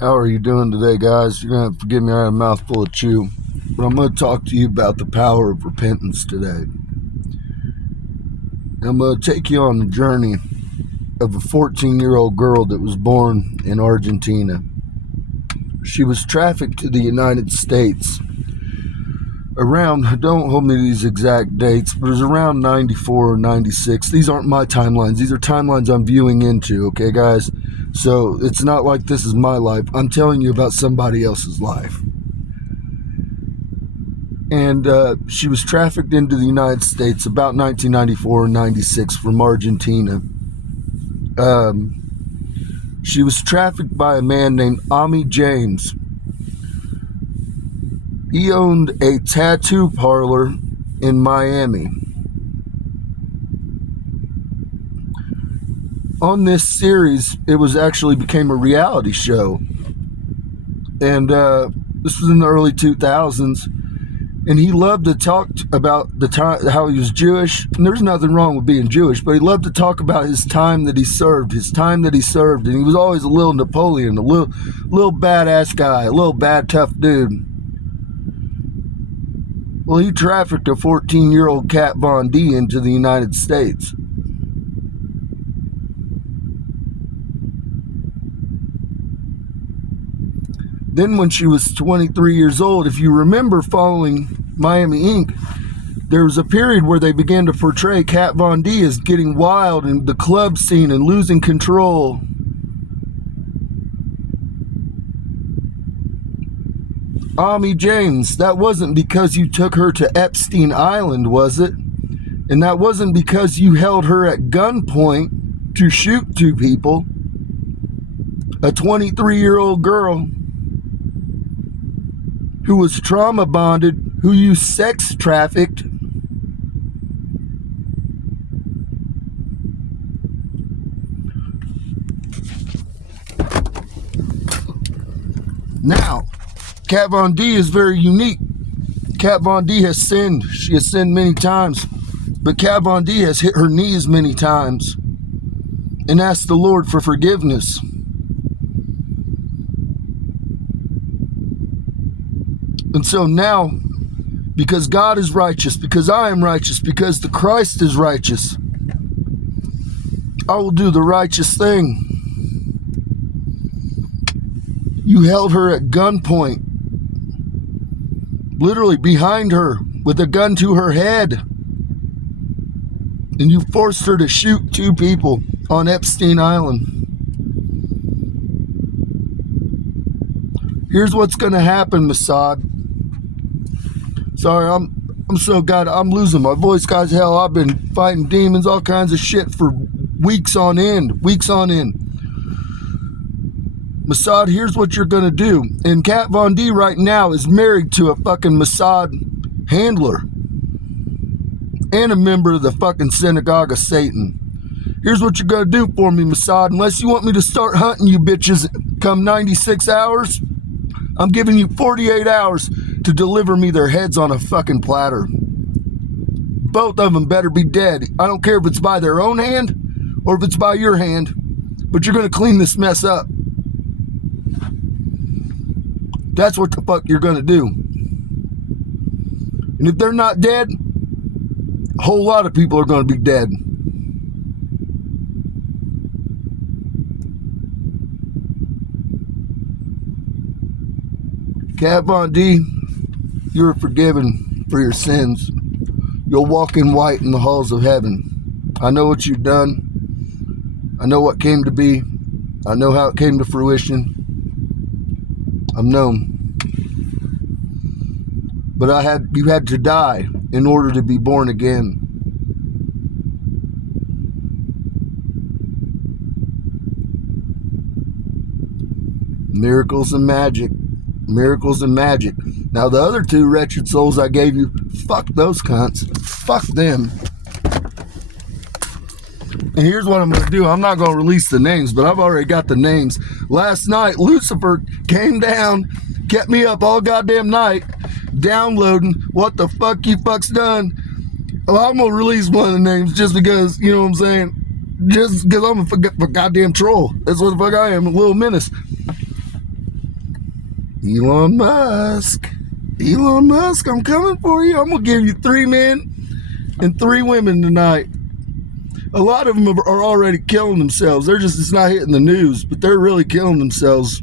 How are you doing today, guys? You're going to have to forgive me, I had a mouthful of chew. But I'm going to talk to you about the power of repentance today. I'm going to take you on the journey of a 14-year-old girl that was born in Argentina. She was trafficked to the United States around, don't hold me to these exact dates, but it was around 94 or 96. These aren't my timelines. These are timelines I'm viewing into, okay, guys? So it's not like this is my life. I'm telling you about somebody else's life. And she was trafficked into the United States about 1994 or 96 from Argentina. She was trafficked by a man named Ami James. He owned a tattoo parlor in Miami. On this series, it was actually became a reality show. And this was in the early 2000s. And he loved to talk about the time, how he was Jewish. And there's nothing wrong with being Jewish, but he loved to talk about his time that he served. And he was always a little Napoleon, a little badass guy, a little bad, tough dude. Well, he trafficked a 14-year-old Kat Von D into the United States. Then when she was 23 years old, if you remember following Miami Ink., there was a period where they began to portray Kat Von D as getting wild in the club scene and losing control. Ami James, that wasn't because you took her to Epstein Island, was it? And that wasn't because you held her at gunpoint to shoot two people. A 23-year-old girl who was trauma bonded, who you sex trafficked. Now, Kat Von D is very unique. Kat Von D has sinned. She has sinned many times. But Kat Von D has hit her knees many times and asked the Lord for forgiveness. And so now, because God is righteous, because I am righteous, because the Christ is righteous, I will do the righteous thing. You held her at gunpoint, literally behind her with a gun to her head, and you forced her to shoot two people on Epstein Island. Here's what's going to happen, Mossad. Sorry, I'm losing my voice, guys. Hell, I've been fighting demons, all kinds of shit for weeks on end. Mossad, here's what you're gonna do. And Kat Von D right now is married to a fucking Mossad handler and a member of the fucking Synagogue of Satan. Here's what you're gonna do for me, Mossad. Unless you want me to start hunting you bitches come 96 hours, I'm giving you 48 hours to deliver me their heads on a fucking platter. Both of them better be dead. I don't care if it's by their own hand or if it's by your hand, but you're going to clean this mess up. That's what the fuck you're going to do. And if they're not dead, a whole lot of people are going to be dead. Kat Von D, you are forgiven for your sins. You'll walk in white in the halls of heaven. I know what you've done. I know what came to be. I know how it came to fruition. I've known. But you had to die in order to be born again. Miracles and magic. Miracles and magic. Now the other two wretched souls I gave you, fuck those cunts. Fuck them. And here's what I'm going to do. I'm not going to release the names, but I've already got the names. Last night, Lucifer came down, kept me up all goddamn night, downloading what the fuck you fucks done. Well, I'm going to release one of the names just because, you know what I'm saying? Just because I'm a goddamn troll. That's what the fuck I am, a little menace. Elon Musk. Elon Musk, I'm coming for you. I'm going to give you 3 men and 3 women tonight. A lot of them are already killing themselves. It's not hitting the news, but they're really killing themselves.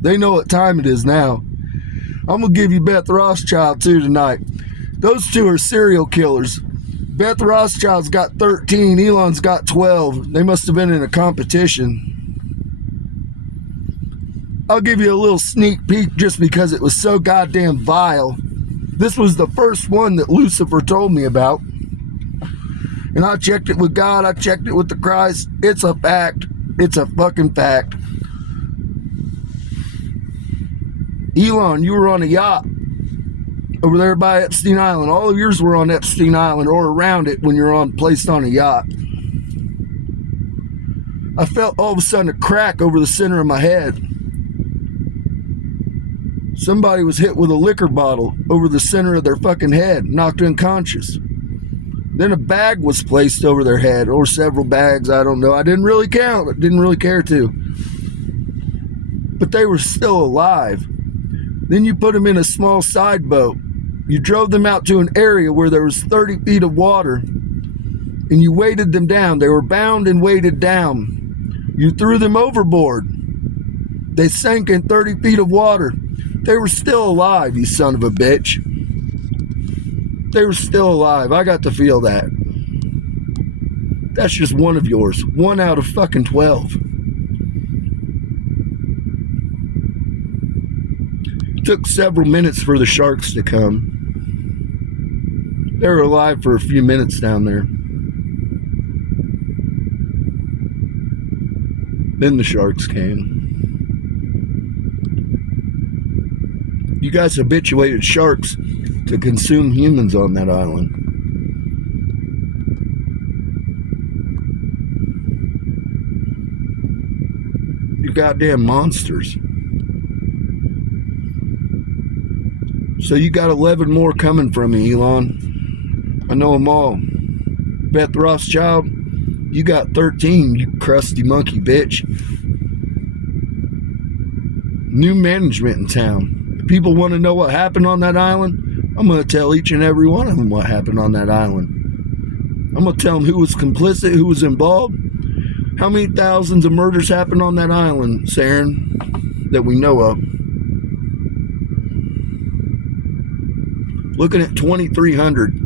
They know what time it is now. I'm going to give you Beth Rothschild too tonight. Those 2 are serial killers. Beth Rothschild's got 13. Elon's got 12. They must have been in a competition. I'll give you a little sneak peek just because it was so goddamn vile. This was the first one that Lucifer told me about. And I checked it with God. I checked it with the Christ. It's a fact. It's a fucking fact. Elon, you were on a yacht over there by Epstein Island. All of yours were on Epstein Island or around it when you're placed on a yacht. I felt all of a sudden a crack over the center of my head. Somebody was hit with a liquor bottle over the center of their fucking head, knocked unconscious. Then a bag was placed over their head, or several bags, I don't know. I didn't really count. I didn't really care to. But they were still alive. Then you put them in a small side boat. You drove them out to an area where there was 30 feet of water, and you weighted them down. They were bound and weighted down. You threw them overboard. They sank in 30 feet of water. They were still alive, you son of a bitch. They were still alive. I got to feel that. That's just one of yours. 1 out of fucking 12. It took several minutes for the sharks to come. They were alive for a few minutes down there. Then the sharks came. You guys habituated sharks to consume humans on that island. You goddamn monsters. So you got 11 more coming from me, Elon. I know them all. Beth Rothschild, you got 13, you crusty monkey bitch. New management in town. People want to know what happened on that island, I'm going to tell each and every one of them what happened on that island. I'm going to tell them who was complicit, who was involved, how many thousands of murders happened on that island, Saren, that we know of. Looking at 2,300.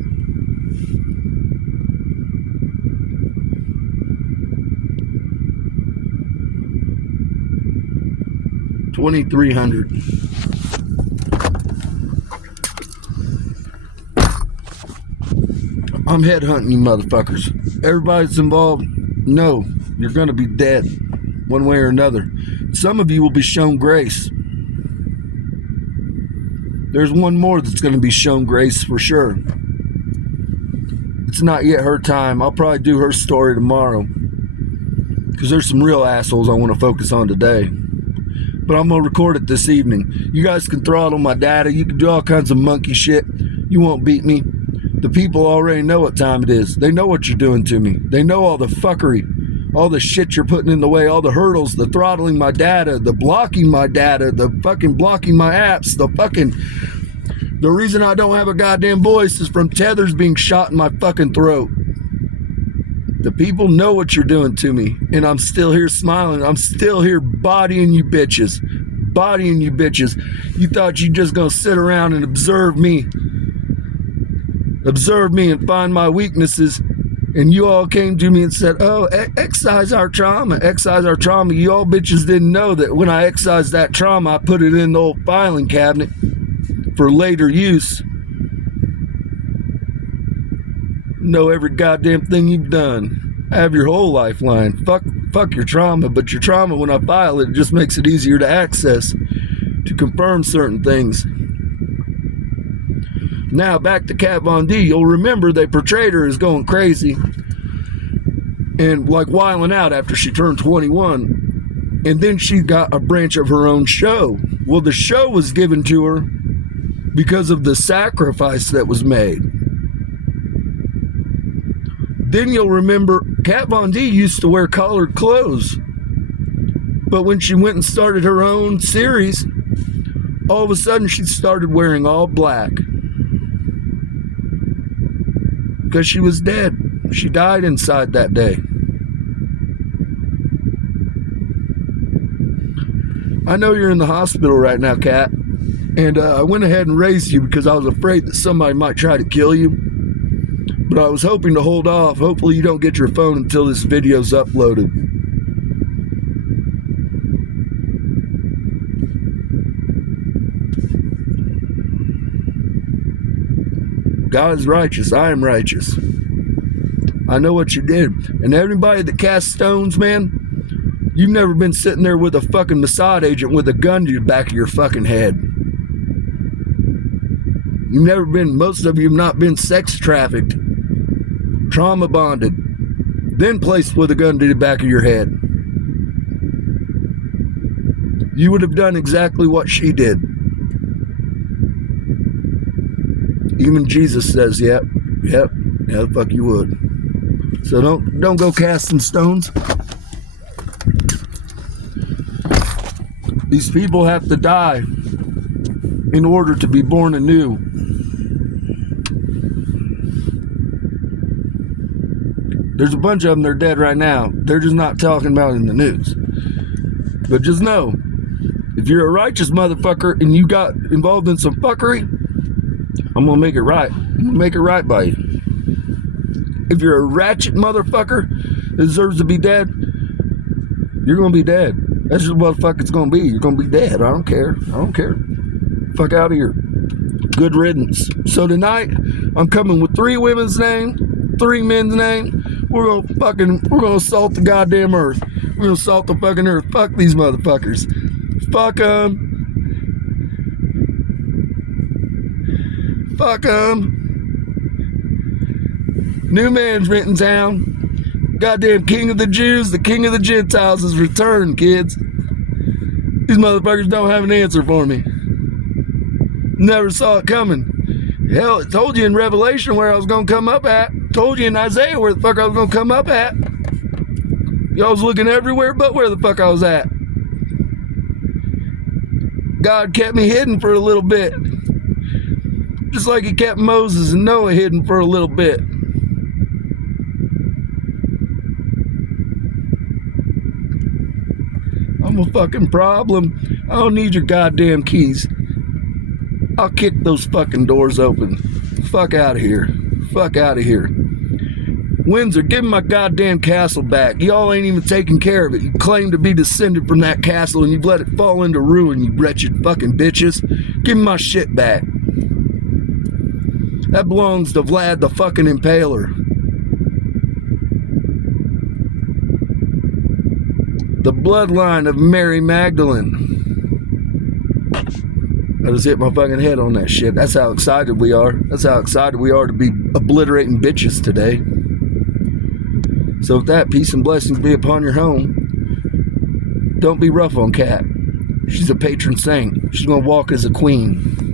I'm headhunting you motherfuckers. Everybody's involved, no, you're gonna be dead, one way or another. Some of you will be shown grace. There's one more that's gonna be shown grace for sure. It's not yet her time. I'll probably do her story tomorrow, because there's some real assholes I want to focus on today. But I'm gonna record it this evening. You guys can throttle my data. You can do all kinds of monkey shit. You won't beat me. The people already know what time it is. They know what you're doing to me. They know all the fuckery, all the shit you're putting in the way, all the hurdles, the throttling my data, the blocking my data, the fucking blocking my apps, the reason I don't have a goddamn voice is from tethers being shot in my fucking throat. The people know what you're doing to me, and I'm still here smiling. I'm still here bodying you bitches. Bodying you bitches. You thought you just gonna sit around and observe me and find my weaknesses, and you all came to me and said, oh, excise our trauma. You all bitches didn't know that when I excised that trauma, I put it in the old filing cabinet for later use. Know every goddamn thing you've done. I have your whole lifeline. Fuck your trauma, but your trauma, when I file it, just makes it easier to access, to confirm certain things. Now, back to Kat Von D. You'll remember they portrayed her as going crazy and like wilding out after she turned 21. And then she got a branch of her own show. Well, the show was given to her because of the sacrifice that was made. Then you'll remember Kat Von D used to wear colored clothes. But when she went and started her own series, All of a sudden, she started wearing all black. Because she was dead. She died inside that day. I know you're in the hospital right now, Kat. And I went ahead and raised you because I was afraid that somebody might try to kill you. But I was hoping to hold off. Hopefully you don't get your phone until this video's uploaded. God is righteous. I am righteous. I know what you did. And everybody that casts stones, man, you've never been sitting there with a fucking Mossad agent with a gun to the back of your fucking head. You've never been, most of you have not been sex trafficked, trauma bonded, then placed with a gun to the back of your head. You would have done exactly what she did. Even Jesus says, yep, the fuck you would. So don't go casting stones. These people have to die in order to be born anew. There's a bunch of them that are dead right now. They're just not talking about it in the news. But just know, if you're a righteous motherfucker and you got involved in some fuckery, I'm gonna make it right. I'm gonna make it right by you. If you're a ratchet motherfucker that deserves to be dead, you're gonna be dead. That's just what the fuck it's gonna be. You're gonna be dead. I don't care. Fuck out of here. Good riddance. So tonight, I'm coming with 3 women's names, 3 men's names. We're gonna assault the goddamn earth. We're gonna assault the fucking earth. Fuck these motherfuckers. Fuck them. Fuck them. New management in town. Goddamn king of the Jews, the king of the Gentiles has returned, kids. These motherfuckers don't have an answer for me. Never saw it coming. Hell, it told you in Revelation where I was going to come up at. Told you in Isaiah where the fuck I was going to come up at. Y'all was looking everywhere but where the fuck I was at. God kept me hidden for a little bit. Just like he kept Moses and Noah hidden for a little bit. I'm a fucking problem. I don't need your goddamn keys. I'll kick those fucking doors open. Fuck out of here. Fuck out of here. Windsor, give me my goddamn castle back. Y'all ain't even taking care of it. You claim to be descended from that castle and you've let it fall into ruin, you wretched fucking bitches. Give me my shit back. That belongs to Vlad the fucking Impaler. The bloodline of Mary Magdalene. I just hit my fucking head on that shit. That's how excited we are. That's how excited we are to be obliterating bitches today. So with that, peace and blessings be upon your home. Don't be rough on Kat. She's a patron saint. She's gonna walk as a queen.